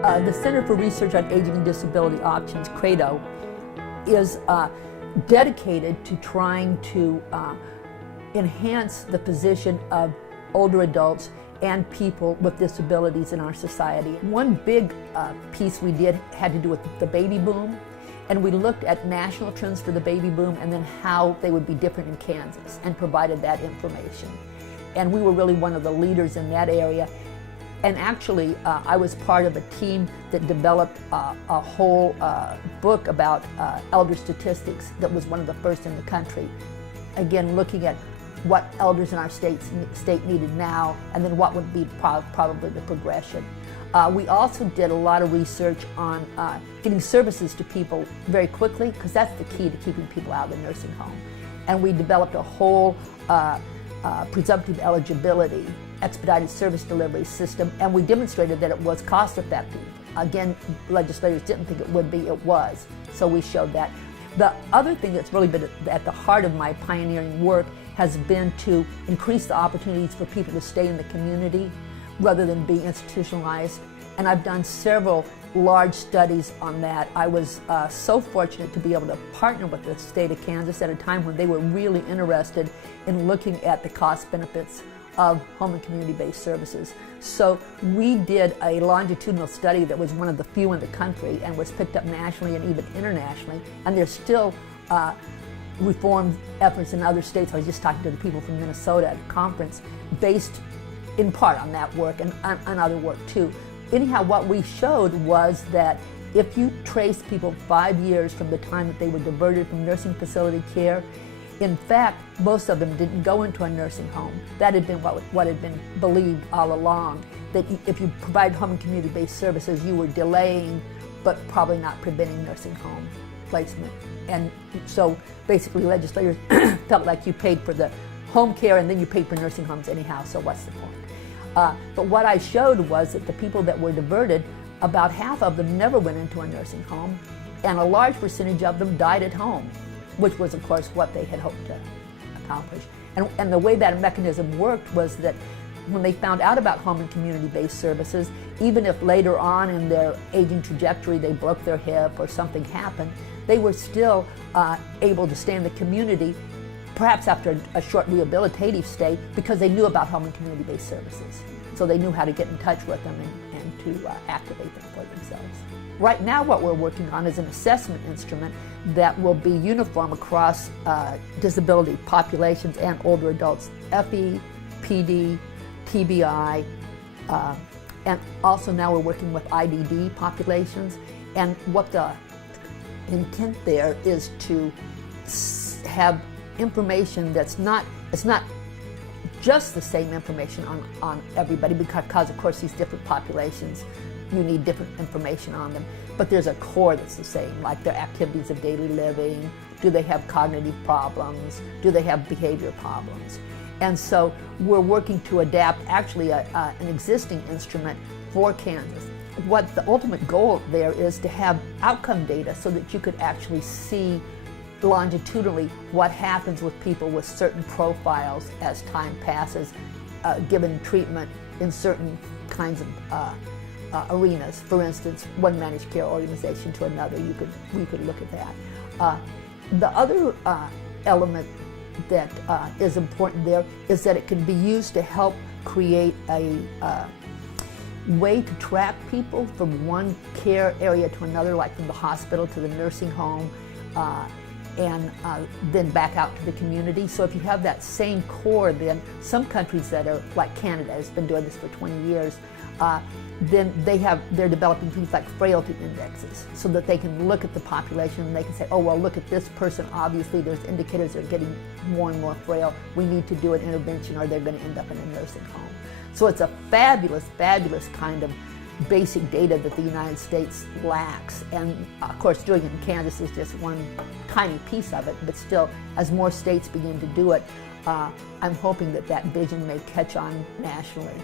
The Center for Research on Aging and Disability Options, CRADO, is dedicated to trying to enhance the position of older adults and people with disabilities in our society. One big piece we did had to do with the baby boom, and we looked at national trends for the baby boom and then how they would be different in Kansas and provided that information. And we were really one of the leaders in that area. And actually, I was part of a team that developed a whole book about elder statistics that was one of the first in the country. Again, looking at what elders in our state needed now, and then what would be probably the progression. We also did a lot of research on getting services to people very quickly, because that's the key to keeping people out of the nursing home. And we developed a whole presumptive eligibility expedited service delivery system, and we demonstrated that it was cost effective. Again, legislators didn't think it would be, it was. So we showed that. The other thing that's really been at the heart of my pioneering work has been to increase the opportunities for people to stay in the community rather than being institutionalized. And I've done several large studies on that. I was so fortunate to be able to partner with the state of Kansas at a time when they were really interested in looking at the cost benefits of home and community-based services. So we did a longitudinal study that was one of the few in the country and was picked up nationally and even internationally, and there's still reform efforts in other states. I was just talking to the people from Minnesota at a conference based in part on that work and on other work too. Anyhow, what we showed was that if you trace people 5 years from the time that they were diverted from nursing facility care, in fact, most of them didn't go into a nursing home. That had been what had been believed all along, that if you provide home and community-based services, you were delaying, but probably not preventing nursing home placement. And so basically legislators felt like you paid for the home care and then you paid for nursing homes anyhow, so what's the point? But what I showed was that the people that were diverted, about half of them never went into a nursing home, and a large percentage of them died at home, which was, of course, what they had hoped to accomplish. And the way that mechanism worked was that when they found out about home and community-based services, even if later on in their aging trajectory they broke their hip or something happened, they were still able to stay in the community, perhaps after a short rehabilitative stay, because they knew about home and community-based services. So they knew how to get in touch with them and to activate them for themselves. Right now what we're working on is an assessment instrument that will be uniform across disability populations and older adults, FE, PD, TBI, and also now we're working with IDD populations. And what the intent there is to have information that's not, it's not just the same information on everybody, because of course these different populations, you need different information on them, but there's a core that's the same, like their activities of daily living, do they have cognitive problems, do they have behavior problems. And so we're working to adapt actually an existing instrument for Kansas. What the ultimate goal there is to have outcome data so that you could actually see longitudinally what happens with people with certain profiles as time passes, given treatment in certain kinds of arenas. For instance, one managed care organization to another, we could look at that. The other element that is important there is that it can be used to help create a way to track people from one care area to another, like from the hospital to the nursing home, and then back out to the community. So if you have that same core, then some countries that are like Canada has been doing this for 20 years, then they're developing things like frailty indexes so that they can look at the population and they can say, oh, well, look at this person, obviously there's indicators they're getting more and more frail. We need to do an intervention or they're going to end up in a nursing home. So it's a fabulous, fabulous kind of basic data that the United States lacks. And of course, doing it in Kansas is just one tiny piece of it, but still, as more states begin to do it, I'm hoping that that vision may catch on nationally.